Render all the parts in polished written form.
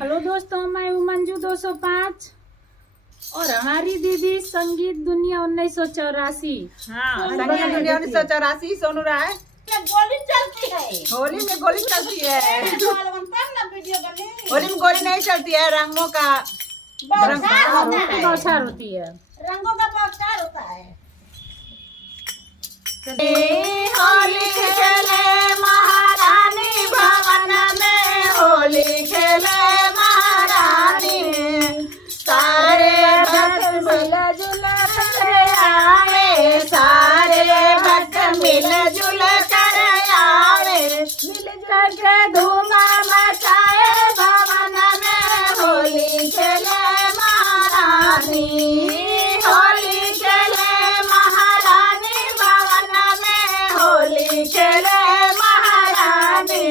Hello दोस्तों, मैं हूँ मंजू 205 और हमारी दीदी संगीत दुनिया 1984। हाँ, संगीत दुनिया 1984 सोनू राय। गोली चलती है, होली में गोली चलती है। होली में गोली नहीं चलती है, रंगों का बौछार होती है। रंगों का बौछार होता है। होली खेले महारानी भवन में, होली खेले महारानी, सारे भक्त मिल जुल कर आवे, सारे भक्त मिल जुल कर आवे, मिल के धूम मचाए भवन में, होली खेले महारानी, होली खेले महारानी भवन में, होली खेले महारानी,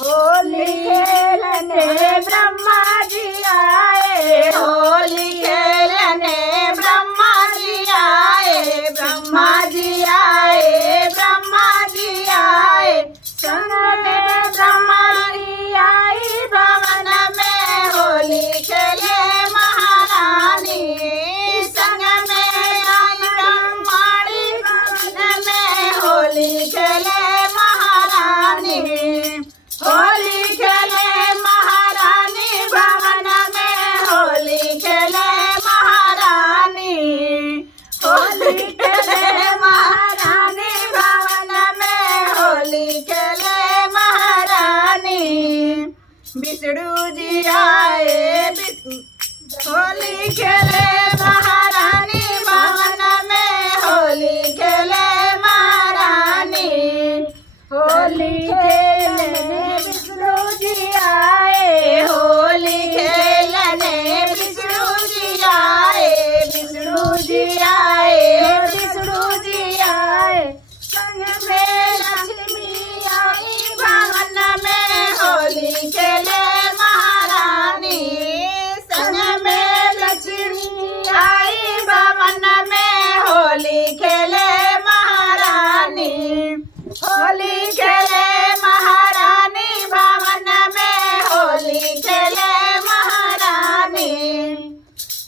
होली खेलने ब्रह्मा जी आए, होली खेलने ब्रह्मा जी आए, ब्रह्मा जी आए, ब्रह्मा जी आए, संग में ब्रह्मा जी आई भवन में, होली खेले महारानी, संग में आई ब्रह्माणी भवन में, होली खेले महारानी, होली खेले महारानी भवन में, होली खेले महारानी, होली खेले महारानी भवन में, होली खेले महारानी, विष्णु जी आए, होली खेले महारानी भवन में, होली खेले महारानी, होली खेलने विष्णु जी आए, होली खेलने विष्णु जी आए, विष्णु जी आए, विष्णु जी आए, संग में लक्ष्मी आई भवन में, होली खेले महारानी, संग में लक्ष्मी आई भवन में, होली खेले महारानी, होली खेले महारानी भवन में, होली खेले महारानी,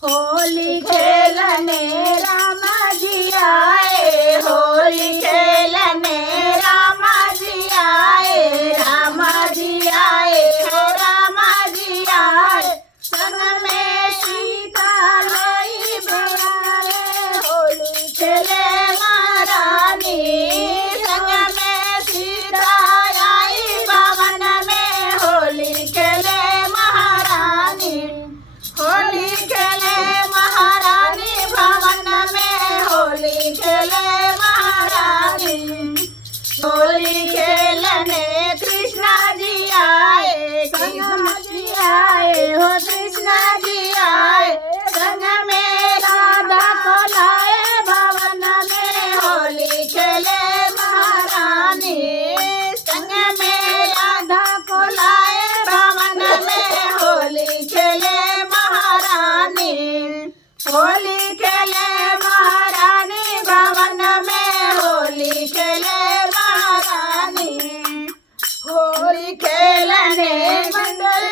होली खेलने रामा जी आए, होली खेलने रामा जी आए, रामा जी आए, हो रामा जी आए, संग में सीता आई भवन में, होली खेले महारानी, संग में सीता आई भवन में, होली खेले महारानी, होली खेले महारानी भवन में, होली खेले महारानी, होली खेलने कृष्णा जी आए, कृष्णा जी आए, हो कृष्णा जी आए, संग में राधा को लाए भवन में, होली खेले महारानी, संग में राधा को लाए भवन में, होली खेले महारानी, होली खेले महारानी भवन में, होली खेले महारानी, होली खेलने मंगल